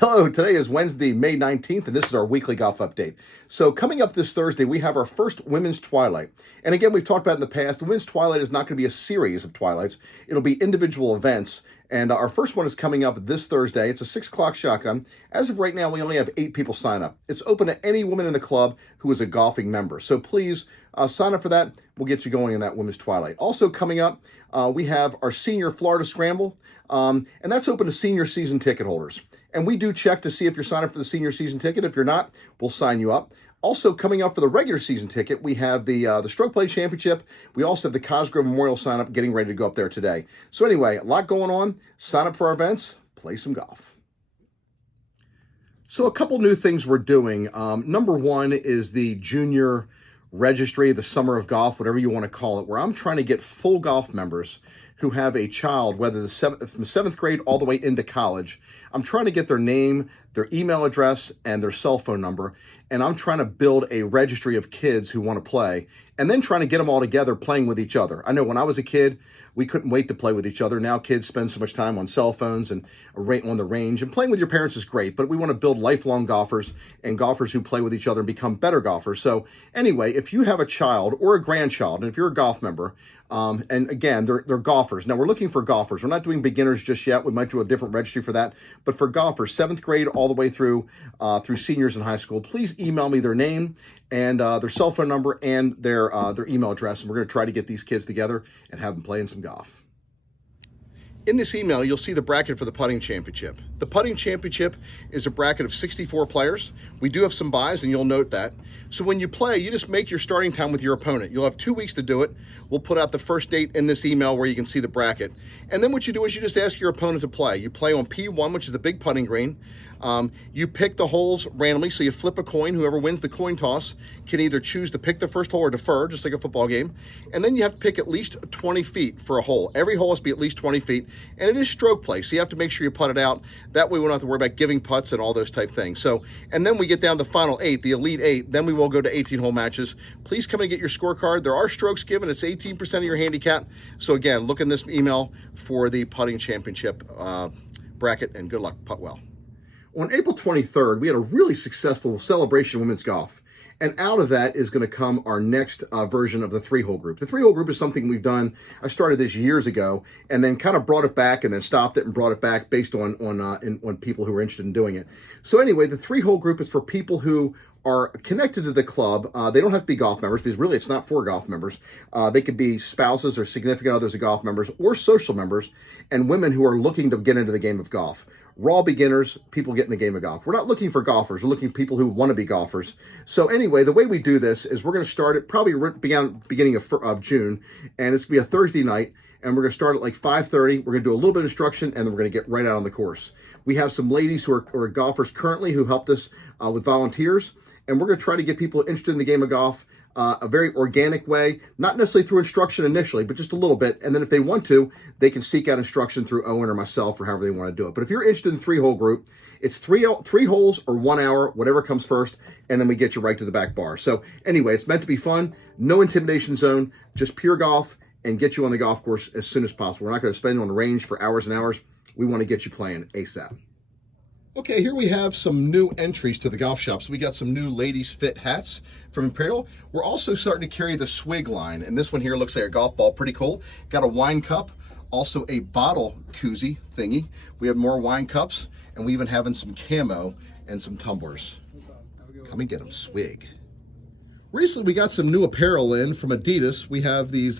Hello, today is Wednesday, May 19th, and this is our weekly golf update. So, coming up this Thursday, we have our first Women's Twilight. And again, we've talked about in the past, the Women's Twilight is not going to be a series of Twilights, it'll be individual events. And our first one is coming up this Thursday. It's a 6 o'clock shotgun. As of right now, we only have 8 people sign up. It's open to any woman in the club who is a golfing member. So please sign up for that. We'll get you going in that Women's Twilight. Also, coming up, we have our Senior Florida Scramble, and that's open to senior season ticket holders. And we do check to see if you're signed up for the senior season ticket. If you're not, we'll sign you up. Also, coming up for the regular season ticket, we have the Stroke Play Championship. We also have the Cosgrove Memorial sign up, getting ready to go up there today. So anyway, a lot going on. Sign up for our events, play some golf. So a couple new things we're doing. Number one is the junior registry, the summer of golf, whatever you want to call it, where I'm trying to get full golf members who have a child, whether from seventh grade all the way into college. I'm trying to get their name, their email address, and their cell phone number. And I'm trying to build a registry of kids who want to play, and then trying to get them all together playing with each other. I know when I was a kid, we couldn't wait to play with each other. Now kids spend so much time on cell phones and on the range, and playing with your parents is great, but we want to build lifelong golfers and golfers who play with each other and become better golfers. So anyway, if you have a child or a grandchild, and if you're a golf member, and again, they're golfers. Now we're looking for golfers. We're not doing beginners just yet. We might do a different registry for that. But for golfers, seventh grade all the way through seniors in high school, please email me their name and their cell phone number and their email address. And we're going to try to get these kids together and have them playing some golf. In this email, you'll see the bracket for the putting championship. The putting championship is a bracket of 64 players. We do have some buys, and you'll note that. So when you play, you just make your starting time with your opponent. You'll have 2 weeks to do it. We'll put out the first date in this email where you can see the bracket. And then what you do is you just ask your opponent to play. You play on P1, which is the big putting green. You pick the holes randomly, so you flip a coin. Whoever wins the coin toss can either choose to pick the first hole or defer, just like a football game. And then you have to pick at least 20 feet for a hole. Every hole has to be at least 20 feet. And it is stroke play, so you have to make sure you putt it out. That way we don't have to worry about giving putts and all those type things. So, and then we get down to the final 8, the Elite 8. Then we will go to 18-hole matches. Please come and get your scorecard. There are strokes given. It's 18% of your handicap. So again, look in this email for the putting championship bracket, and good luck. Putt well. On April 23rd, we had a really successful celebration of women's golf. And out of that is going to come our next version of the 3-hole group. The 3-hole group is something we've done. I started this years ago and then kind of brought it back and then stopped it and brought it back based on people who are interested in doing it. So anyway, the 3-hole group is for people who are connected to the club. They don't have to be golf members, because really it's not for golf members. They could be spouses or significant others of golf members, or social members, and women who are looking to get into the game of golf. Raw beginners, people get in the game of golf. We're not looking for golfers. We're looking for people who want to be golfers. So anyway, the way we do this is we're going to start it probably beginning of June, and it's going to be a Thursday night, and we're going to start at like 5:30. We're going to do a little bit of instruction, and then we're going to get right out on the course. We have some ladies who are golfers currently who helped us with volunteers, and we're going to try to get people interested in the game of golf a very organic way, not necessarily through instruction initially, but just a little bit. And then if they want to, they can seek out instruction through Owen or myself or however they want to do it. But if you're interested in 3-hole group, it's three holes or 1 hour, whatever comes first, and then we get you right to the back bar. So anyway, it's meant to be fun, no intimidation zone, just pure golf, and get you on the golf course as soon as possible. We're not going to spend you on the range for hours and hours. We want to get you playing ASAP. Okay, here we have some new entries to the golf shop. So we got some new ladies fit hats from Imperial. We're also starting to carry the swig line, and this one here looks like a golf ball, pretty cool. Got a wine cup, also a bottle koozie thingy. We have more wine cups, and we even having some camo and some tumblers. Come and get them, swig. Recently, we got some new apparel in from Adidas. We have these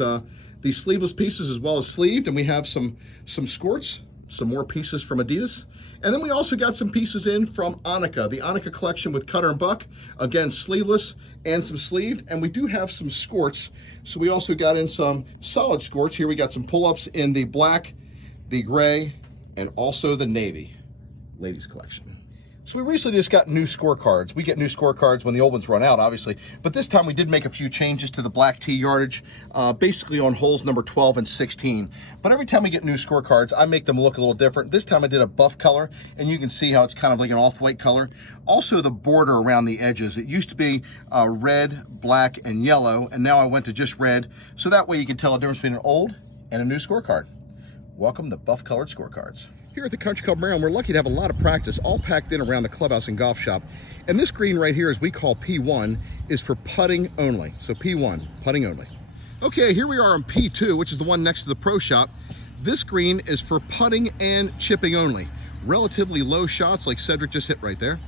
sleeveless pieces as well as sleeved, and we have some skirts, some more pieces from Adidas. And then we also got some pieces in from Annika, the Annika collection with Cutter and Buck. Again, sleeveless and some sleeved. And we do have some skirts. So we also got in some solid skirts. Here we got some pull-ups in the black, the gray, and also the navy ladies collection. So we recently just got new scorecards. We get new scorecards when the old ones run out, obviously. But this time we did make a few changes to the black tee yardage, basically on holes number 12 and 16. But every time we get new scorecards, I make them look a little different. This time I did a buff color, and you can see how it's kind of like an off-white color. Also the border around the edges. It used to be red, black, and yellow, and now I went to just red. So that way you can tell the difference between an old and a new scorecard. Welcome to Buff Colored Scorecards. Here at the Country Club Maryland, we're lucky to have a lot of practice all packed in around the clubhouse and golf shop. And this green right here, as we call P1, is for putting only. So P1, putting only. Okay, here we are on P2, which is the one next to the pro shop. This green is for putting and chipping only. Relatively low shots like Cedric just hit right there.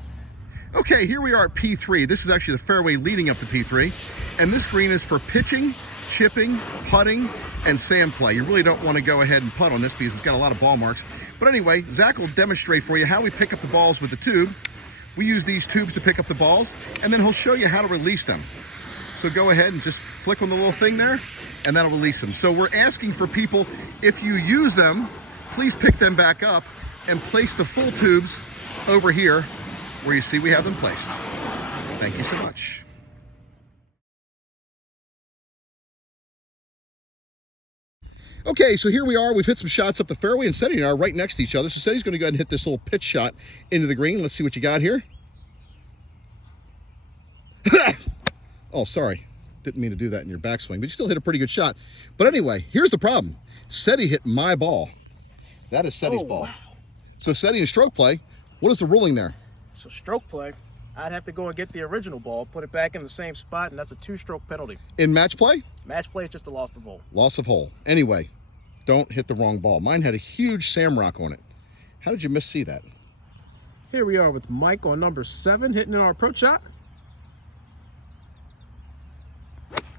Okay, here we are at P3. This is actually the fairway leading up to P3. And this green is for pitching, chipping, putting, and sand play. You really don't want to go ahead and putt on this because it's got a lot of ball marks. But anyway, Zach will demonstrate for you how we pick up the balls with the tube. We use these tubes to pick up the balls, and then he'll show you how to release them. So go ahead and just flick on the little thing there, and that'll release them. So we're asking for people, if you use them, please pick them back up and place the full tubes over here where you see we have them placed. Thank you so much. Okay, so here we are. We've hit some shots up the fairway, and Seti and I are right next to each other. So Seti's going to go ahead and hit this little pitch shot into the green. Let's see what you got here. Oh, sorry. Didn't mean to do that in your backswing, but you still hit a pretty good shot. But anyway, here's the problem. Seti hit my ball. That is Seti's ball. Wow. So Seti in stroke play, what is the ruling there? So stroke play, I'd have to go and get the original ball, put it back in the same spot, and that's a 2-stroke penalty. In match play? Match play is just a loss of hole. Loss of hole. Anyway, don't hit the wrong ball. Mine had a huge Samrock on it. How did you miss-see that? Here we are with Mike on number 7, hitting our approach shot.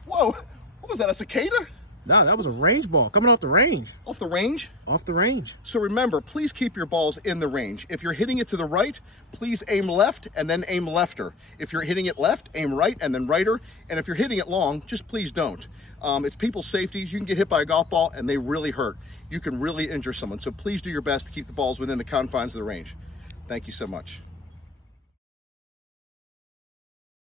Whoa, what was that, a cicada? No, that was a range ball coming off the range. Off the range? Off the range. So remember, please keep your balls in the range. If you're hitting it to the right, please aim left and then aim lefter. If you're hitting it left, aim right and then righter. And if you're hitting it long, just please don't. It's people's safety. You can get hit by a golf ball and they really hurt. You can really injure someone. So please do your best to keep the balls within the confines of the range. Thank you so much.